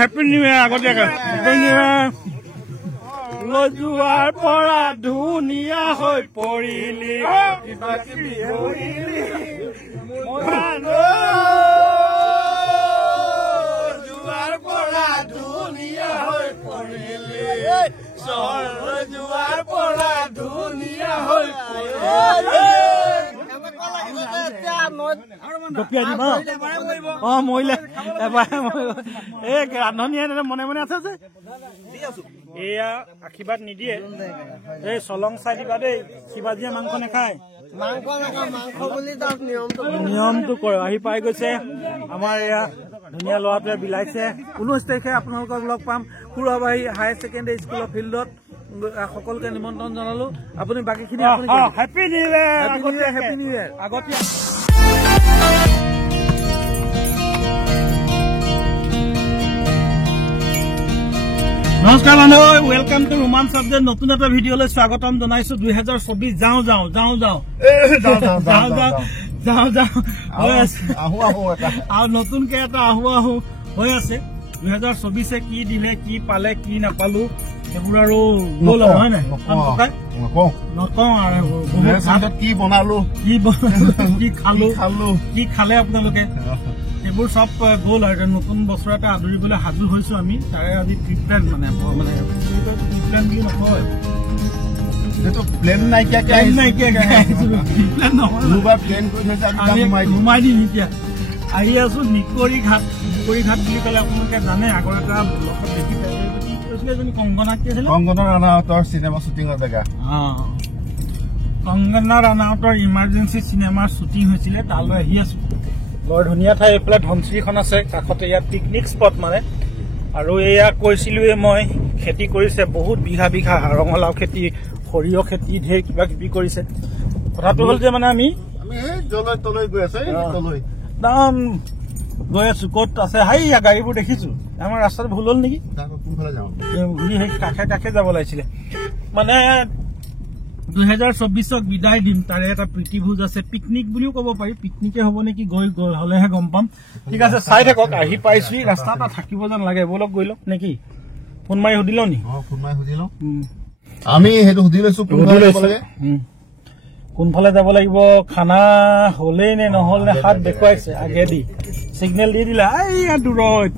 happy new ইয়াৰ আগতীয়াকৈ যোৱাৰ পৰা ধুনীয়া হৈ পৰিলি যোৱাৰ পৰা ধুনীয়া হৈ পৰিলি যোৱাৰ পৰা ধুনীয়া হৈ মৰিলে এবাৰ এই ৰান্ধনীয়ে মনে মনে আছে যে এয়া আশীৰ্বাদ নিদিয়ে এই চলং চাই দিবা দেই শিৱাজীয়ে মাংস নাখায় নিয়মটো কৰে আহি পাই গৈছে আমাৰ এয়া ধুনীয়া ল'ৰাটোৱে বিলাইছে 19 তাৰিখে আপোনালোকক লগ পাম সুৰাবাহী হায়াৰ ছেকেণ্ডেৰী স্কুলৰ ফিল্ডত সকলোকে নিমন্ত্ৰণ জনালো আপুনি বাকীখিনি হেপী নিউ ইয়াৰ হেপী নিউ ইয়াৰ আগতীয়া নমস্কাৰ মানুহ ওয়েলকাম টু ৰোমান সাবজেক্ট নতুন এটা ভিডিঅ'লৈ স্বাগতম জনাইছো 2024 যাওঁ হৈ আছে আৰু নতুনকে এটা আহো হৈ আছে 2024 কি দিলে কি পালে কি নাপালো সেইবোৰ আৰু গ'ল হয় নাই নকওঁ আৰু কি বনালো কি খালো কি খালে আপোনালোকে এইবোৰ চব গ'ল আৰু নতুন বছৰ এটা আদৰিবলৈ সাজু হৈছো আমি তাৰে আজি ট্ৰিটমেণ্ট মানে ট্ৰিটমেণ্ট বুলি নকয় ঘুমাই দিম এতিয়া আহি আছো নিকৰি ঘাট বুলি ক'লে আপোনালোকে জানে আগৰ এটা ব্লকত দেখি কংগনা ৰাণাউতৰ চিনেমা শ্বুটিঙৰ জেগা কংগনা ৰাণাউতৰ ইমাৰ্জেঞ্চি চিনেমাৰ শ্বুটিং হৈছিলে তালৈ আহি আছো বৰ ধুনীয়া ঠাই এইফালে ধনশ্ৰীখন আছে কাষতে ইয়াত পিকনিক স্পট মানে আৰু এয়া কৈছিলোৱে মই খেতি কৰিছে বহুত বিঘা ৰঙালাও খেতি সৰিয়হ খেতি ঢেৰ কিবা কিবি কৰিছে কথাটো হ'ল যে মানে আমি গৈ আছো ক'ত আছে হাইয়া গাড়ীবোৰ দেখিছো আমাৰ ৰাস্তাত ভুল হ'ল নেকি কাষে যাব লাগিছিলে মানে 2024ক বিদায় দিম তাৰে এটা প্ৰীতিভোজ আছে পিকনিক বুলিও ক'ব পাৰি পিকনিকে হ'ব নেকি গৈ হলেহে গম পাম ঠিক আছে চাই থাকক আহি পাইছো ৰাস্তা এটা থাকিব যেন লাগে বলক গৈ লওক নেকি ফোন মাৰি সুধিল নি আমি সেইটো সুধি লৈছো কোনফালে যাব লাগিব খানা হলেই নে নহল নে হাত দেখুৱাইছে আগেদি সিগনেল দি দিলা এইয়া দূৰত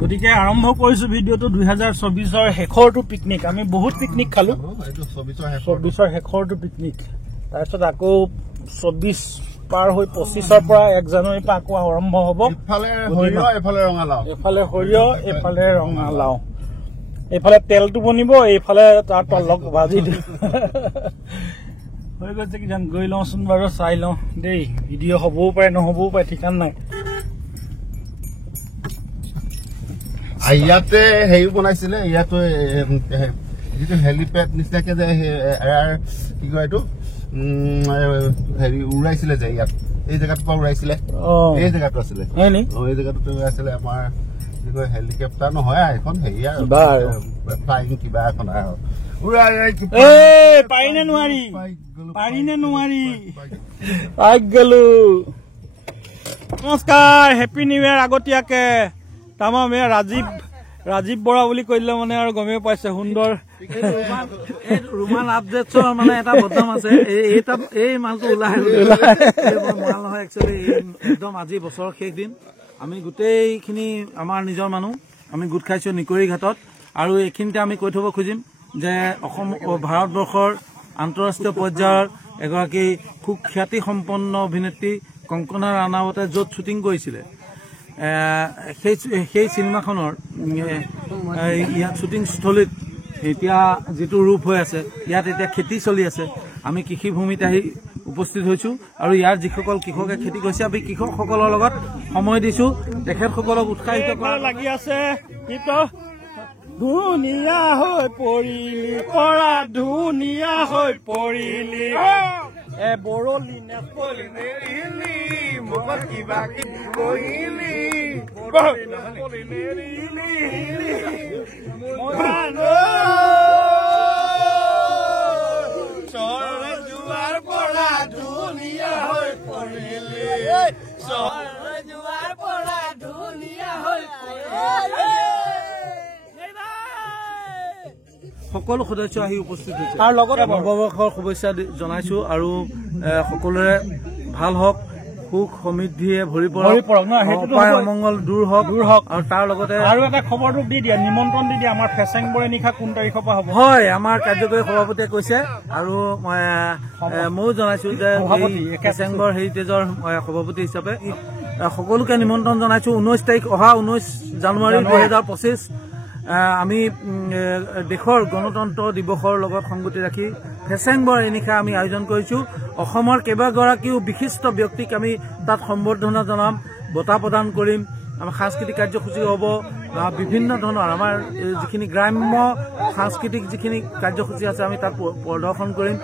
গতিকে আৰম্ভ কৰিছো ভিডিঅ'টো 2024ৰ শেষৰটো পিকনিক আমি বহুত পিকনিক খালো 24ৰ শেষৰটো পিকনিক তাৰপিছত আকৌ 24 পাৰ হৈ 25ৰ পৰা 1 জানুৱাৰীৰ পৰা আকৌ আৰম্ভ হ'ব এফালে ৰঙালাও এইফালে তেলটো বনিব এইফালে তাৰ তলক ভাজি দিব হৈ গৈছে কি জান গৈ লওঁচোন বাৰু চাই লওঁ দেই ভিডিঅ' হ'বও পাৰে নহ'বও পাৰে ঠিকান নাই ইয়াতে হেৰি বনাইছিলে ইয়াতো যিটো হেলিপেড নিচিনাকে যে কি কয় এইটো হেৰি উৰাইছিলে যে ইয়াত এই জেগাটোৰ পৰা উৰাইছিলে এই জেগাটো আছিলে এই জেগাটোতে উৰাইছিলে আমাৰ কি কয় হেলিকপ্টাৰ নহয় এখন হেৰি আৰু ফ্লাইং কিবা এখন আৰু পাৰিনে নোৱাৰি পাই গলো নমস্কাৰ হেপী নিউ ইয়াৰ আগতীয়াকে তামাম এয়া ৰাজীৱ বৰা বুলি কৈ দিলে মানে আৰু গমেই পাইছে সুন্দৰ ৰোমান আপডেটছৰ মানে এটা বদনাম আছে এই মালটো ওলাই মাল নহয় একচুৱেলি একদম আজি বছৰৰ শেষ দিন আমি গোটেইখিনি আমাৰ নিজৰ মানুহ আমি গোট খাইছো নিকৰি ঘাটত আৰু এইখিনিতে আমি কৈ থব খুজিম যে অসম ভাৰতবৰ্ষৰ আন্তঃৰাষ্ট্ৰীয় পৰ্যায়ৰ এগৰাকী সুখ্যাতি সম্পন্ন অভিনেত্ৰী কংকনা ৰাণাৱতে য'ত শ্বুটিং কৰিছিলে সেই চিনেমাখনৰ ইয়াত শ্বুটিংস্থলীত এতিয়া যিটো ৰূপ হৈ আছে ইয়াত এতিয়া খেতি চলি আছে আমি কৃষিভূমিত আহি উপস্থিত হৈছো আৰু ইয়াৰ যিসকল কৃষকে খেতি কৰিছে আমি কৃষকসকলৰ লগত সময় দিছো তেখেতসকলক উৎসাহিত কৰা লাগি আছে ধুনীয়া হৈ পৰিলি বৰলি নেপলিলি মুখত কিবা কিবি কৰিলি যোৱাৰ পৰা ধুনীয়া হৈ পৰিলি সকলো সদস্য আহি উপস্থিত হৈছে আৰু লগতে নৱবৰ্ষৰ শুভেচ্ছা জনাইছো আৰু সকলোৰে ভাল হওক সুখ সমৃদ্ধিয়ে ভৰি পৰক অমংগল দূৰ হওক আৰু তাৰ লগতে আৰু এটা খবৰটো দি দিয়া নিমন্ত্ৰণ দি দিয়া আমাৰ ফেচেংবৰে নিশা কোন তাৰিখৰ পৰা হ'ব হয় আমাৰ কাৰ্যকৰী সভাপতিয়ে কৈছে আৰু ময়ো জনাইছো যে ফেচেংবৰ হেৰিটেজৰ সভাপতি হিচাপে সকলোকে নিমন্ত্ৰণ জনাইছো 19 তাৰিখ অহা 19 জানুৱাৰী 2025 আমি দেশৰ গণতন্ত্ৰ দিৱসৰ লগত সংগতি ৰাখি ফেচেংবৰ এনিশা আমি আয়োজন কৰিছো অসমৰ কেইবাগৰাকীও বিশিষ্ট ব্যক্তিক আমি তাত সম্বৰ্ধনা জনাম বঁটা প্ৰদান কৰিম আমাৰ সাংস্কৃতিক কাৰ্যসূচী হ'ব বিভিন্ন ধৰণৰ আমাৰ যিখিনি গ্ৰাম্য সাংস্কৃতিক যিখিনি কাৰ্যসূচী আছে আমি তাত প্ৰদৰ্শন কৰিম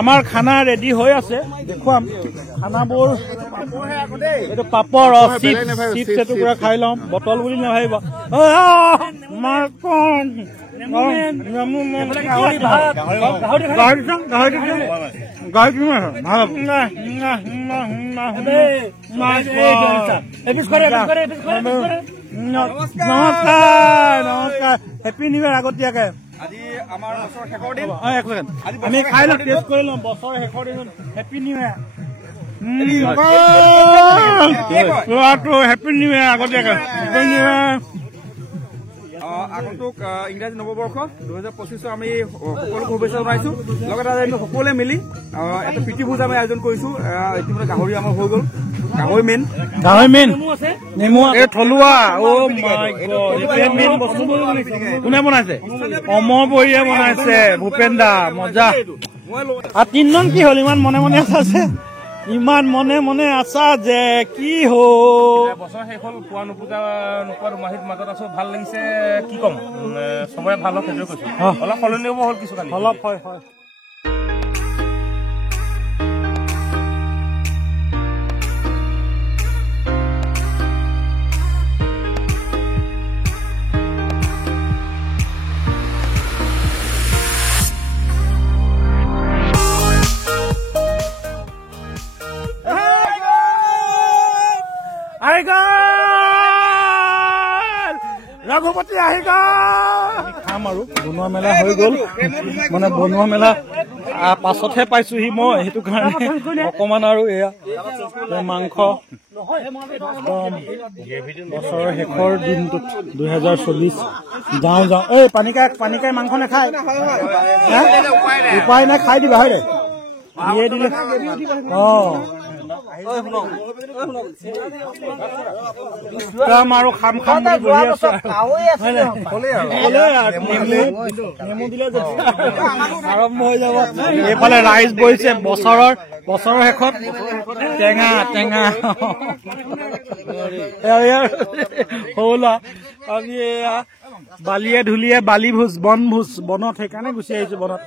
আমাৰ খানা ৰেডি হৈ আছে দেখুৱাম খানাবোৰ এইটো পাপৰ চিপছ এটো পুৰা খাই ল'ম বটল বুলি নাভাবিব নমস্কাৰ হেপী নিউ ইয়াৰ আগতীয়াকে আমি খাই লম টেষ্ট কৰি ল'ম বছৰ শেষৰ দিনত হেপী নিউ ইয়াৰ হেপী নিউ ইয়াৰ আগতীয়াকে আগন্তুক ইংৰাজী নৱবৰ্ষ 2025 আমি সকলোকে শুভেচ্ছা জনাইছো লগতে আমি সকলোৱে মিলি এটা প্ৰীতিভোজ আমি আয়োজন কৰিছো ইতিমধ্যে গাহৰি আমাৰ হৈ গ'ল গাহৰি মেইন নেমু এই থলুৱা মেইন বস্তু কোনে বনাইছে অমৰবৰীয়ে বনাইছে ভূপেন দা মজা আৰু তিনজন কি হ'ল ইমান মনে মনে আছে ইমান মনে মনে আছা যে কি হ'ল বছৰ শেষ হ'ল পোৱা নোপোৱা মাহিত মাজত আছো ভাল লাগিছে কি কম চবৰে ভাল হওক সেইটোৱে কৈছো অলপ সলনি হ'ব হ'ল কিছু অলপ হয় ৰঘুপতি আহি গ'ল খাম আৰু বনোৱা মেলা হৈ গ'ল মানে বনোৱা মেলা পাছতহে পাইছোহি মই সেইটো কাৰণে অকমান আৰু এয়া মাংস বছৰৰ শেষৰ দিনটোত 2024 যাওঁ এই পানিকাই মাংস নাখায় উপায় নাই খাই দিবা হয় দে দিয়ে দিলে আৰু খাম বুলি বহি আছো আৰম্ভ হৈ যাব এইফালে ৰাইজ বহিছে বছৰৰ শেষত টেঙা হৌলা আমি এয়া বালিয়ে ধুলিয়ে বালিভোজ বনভোজ বনত সেইকাৰণে গুচি আহিছো বনত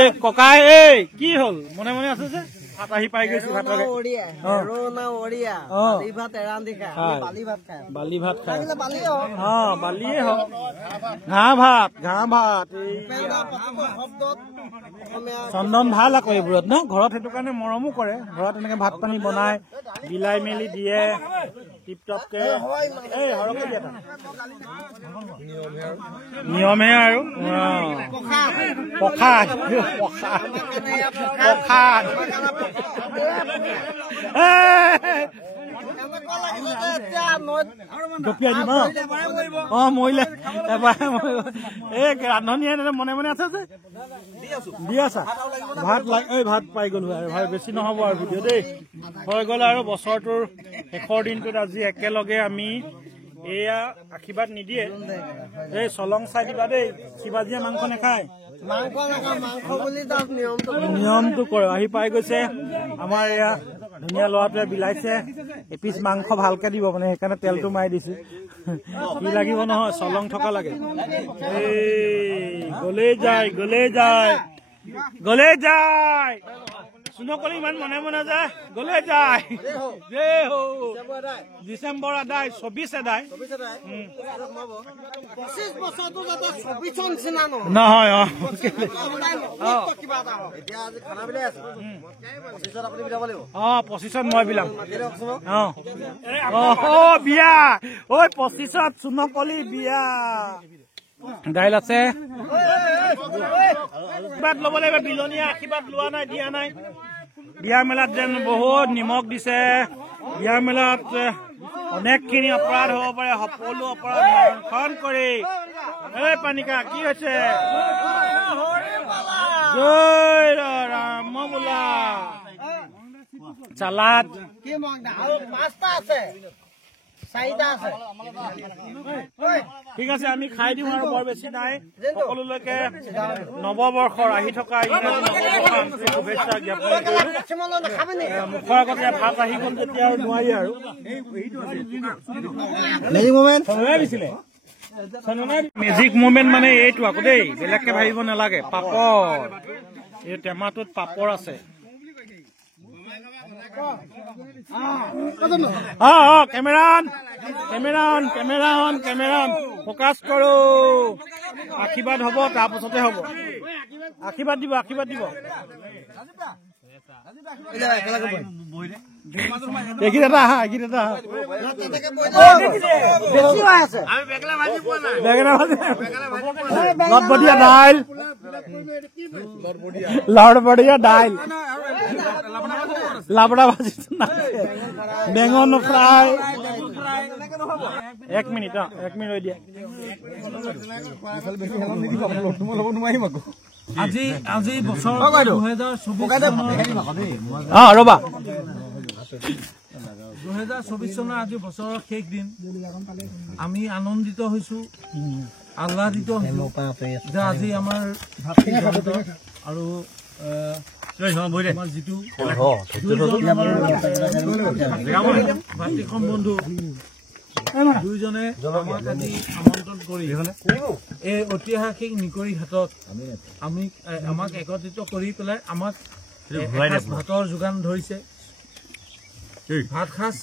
এই ককাই এই কি হ'ল মনে মনে আছে যে ভাত আহি পাই গৈছে বালি ভাত খাই বালিয়ে হওক ঘাঁহ ভাত চন্দন ভাল আকৌ এইবোৰত ন ঘৰত সেইটো কাৰণে মৰমো কৰে ঘৰত এনেকে ভাত পানী বনাই বিলাই মেলি দিয়ে টিপটপকে নিয়মে আৰু প্ৰসাদ মৰিলে এবাৰ এই ৰান্ধনীয়ে মনে মনে আছে যে দি আছা ভাত পাই গলো আৰু বেছি নহব আৰু ভিডিঅ' দেই হৈ গ'ল আৰু বছৰটোৰ শেষৰ দিনটোত আজি একেলগে আমি এয়া আশীৰ্বাদ নিদিয়ে এই চলং চাই দিবা দেই শিৱাজীয়ে মাংস নাখায় নিয়মটো কৰে আহি পাই গৈছে আমাৰ এয়া ধুনীয়া ল'ৰাটোৱে বিলাইছে এপিচ মাংস ভালকে দিব মানে সেইকাৰণে তেলটো মাৰি দিছো কি লাগিব নহয় চলং থকা লাগে এই গলে যায় চুনকলি ইমান মনে মনে যায় গলে যায় যে ডিচেম্বৰ আদায় 24 আদায় নহয় পঁচিছত মই বিলাম বিয়া ঐ 25ত চুনকলি বিয়া দাইল আছে আশীৰ্বাদ ল'ব লাগিব বিলনীয়া আশীৰ্বাদ লোৱা নাই দিয়া নাই বিয়া মেলাত যেন বহুত নিমখ দিছে বিয়া মেলাত অনেকখিনি অপৰাধ হ'ব পাৰে সকলো অপৰাধ নিয়ন্ত্ৰণ কৰি এই পানিকা কি হৈছে জয় ৰাম বোলা চালাড ঠিক আছে আমি খাই দিওঁ আৰু বৰ বেছি নাই সকলোলৈকে নৱবৰ্ষৰ আহি থকা শুভেচ্ছা জ্ঞাপন কৰিলোঁ মুখৰ আগতে ভাত আহি গ'ল যেতিয়া আৰু নোৱাৰি আৰু মেজিক মুভমেণ্ট মানে এইটো আকৌ দেই বেলেগকে ভাবিব নালাগে পাপৰ এই টেমাটোত পাপৰ আছে কেমেৰান ফকাছ কৰো আশীৰ্বাদ হ'ব তাৰপাছতে হ'ব আশীৰ্বাদ দিব এইকেইটা লটবটীয়া দাইল লাবৰা ভাজি বেঙন ফ্ৰাই 1 মিনিট ৰৈ দিয়া আজি বছৰ 2024 ৰবা 2024 চনৰ আজি বছৰৰ শেষ দিন আমি আনন্দিত হৈছো আহ্লাদিত হৈছো যে আজি আমাৰ আৰু যিটো ভাতৃসম বন্ধু দুইজনে আমাক আজি আমন্ত্ৰণ কৰি এই ঐতিহাসিক নিকৰি ঘাটত আমাক একত্ৰিত কৰি পেলাই আমাক ভাতৰ যোগান ধৰিছে ভাত সাজ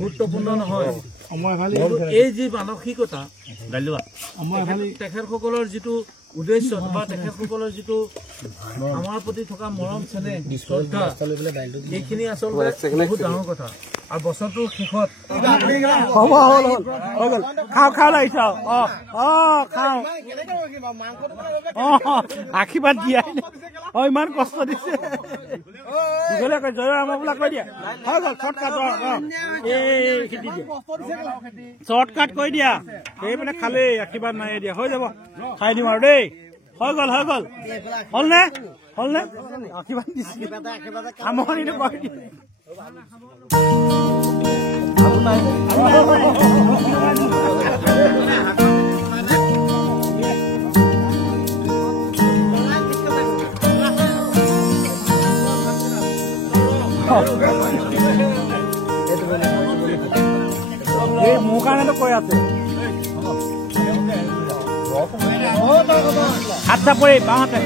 গুৰুত্বপূৰ্ণ নহয় এই যি মানসিকতা তেখেতসকলৰ যিটো উদ্দেশ্য বা তেখেতসকলৰ যিটো আমাৰ প্ৰতি থকা মৰম চেনেহ শ্ৰদ্ধা এইখিনি আচলতে বহুত ডাঙৰ কথা আৰু বছৰটোৰ শেষত খাওঁ লাগিছ আশীৰ্বাদ দিয়াই ইমান কষ্ট দিছে জয় ৰাম বোলা কৈ দিয়া হৈ গ'ল শ্বৰ্টকাট কৈ দিয়া এই মানে খালেই আশীৰ্বাদ নাই দিয়া হৈ যাব খাই দিম আৰু দেই হৈ গ'ল হ'লনে আশীৰ্বাদ দিছে সামৰণিটো কৈ দিয়ে মোৰ কাৰণেতো কৈ আছে হাত চাপৰি বাওঁতে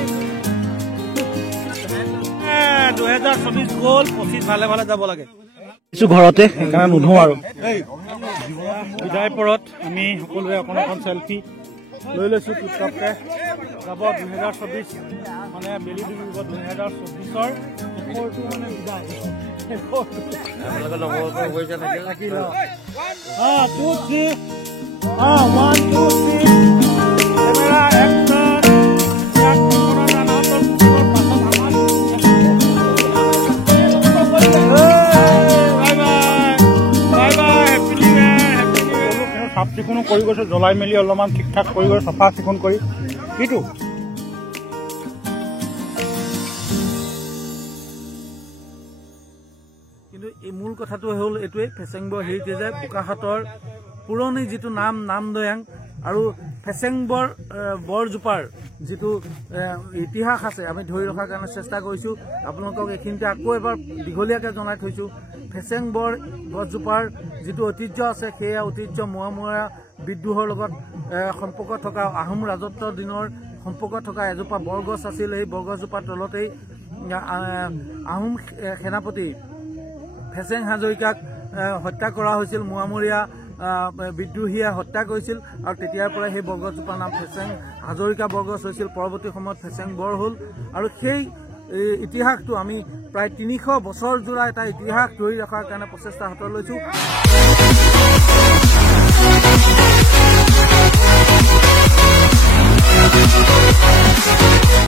2024 গ'ল 25 ভালে যাব লাগে কিছু ঘৰতে সেইকাৰণে নুধো আৰু বিদায় পৰত আমি সকলোৱে অকণ চেলফি লৈ লৈছো টুপটাপকে যাব 2024 মানে বেলি ডুবিব 2024ৰ মানে বিদায় চাফ চিকুণো কৰি গৈছো জ্বলাই মেলি অলপমান ঠিক ঠাক কৰি গৈ চাফা চিকুণ কৰি কিটো কিন্তু এই মূল কথাটো হ'ল এইটোৱে ফেচেংবৰ হেৰিটেজে বোকাখাটৰ পুৰণি যিটো নামদৈয়াং আৰু ফেচেংবৰ বৰজোপাৰ যিটো ইতিহাস আছে আমি ধৰি ৰখাৰ কাৰণে চেষ্টা কৰিছো আপোনালোকক এইখিনিতে আকৌ এবাৰ দীঘলীয়াকৈ জনাই থৈছো ফেচেংবৰ গছজোপাৰ যিটো ঐতিহ্য আছে সেয়া ঐতিহ্য মোৱামৰীয়া বিদ্ৰোহৰ লগত সম্পৰ্ক থকা আহোম ৰাজত্বৰ দিনৰ সম্পৰ্ক থকা এজোপা বৰগছ আছিল এই বৰগছজোপাৰ তলতেই আহোম সেনাপতি ফেচেং হাজৰিকাক হত্যা কৰা হৈছিল মোৱামৰীয়া বিদ্ৰোহীয়ে হত্যা কৰিছিল আৰু তেতিয়াৰ পৰা সেই বৰগছজোপাৰ নাম ফেচেং হাজৰিকা বৰগছ হৈছিল পৰৱৰ্তী সময়ত ফেচেং বৰ হ'ল আৰু সেই ইতিহাসটো আমি প্ৰায় ৩০০ বছৰ জোৰা এটা ইতিহাস ধৰি ৰখাৰ কাৰণে প্ৰচেষ্টা হাতত লৈছো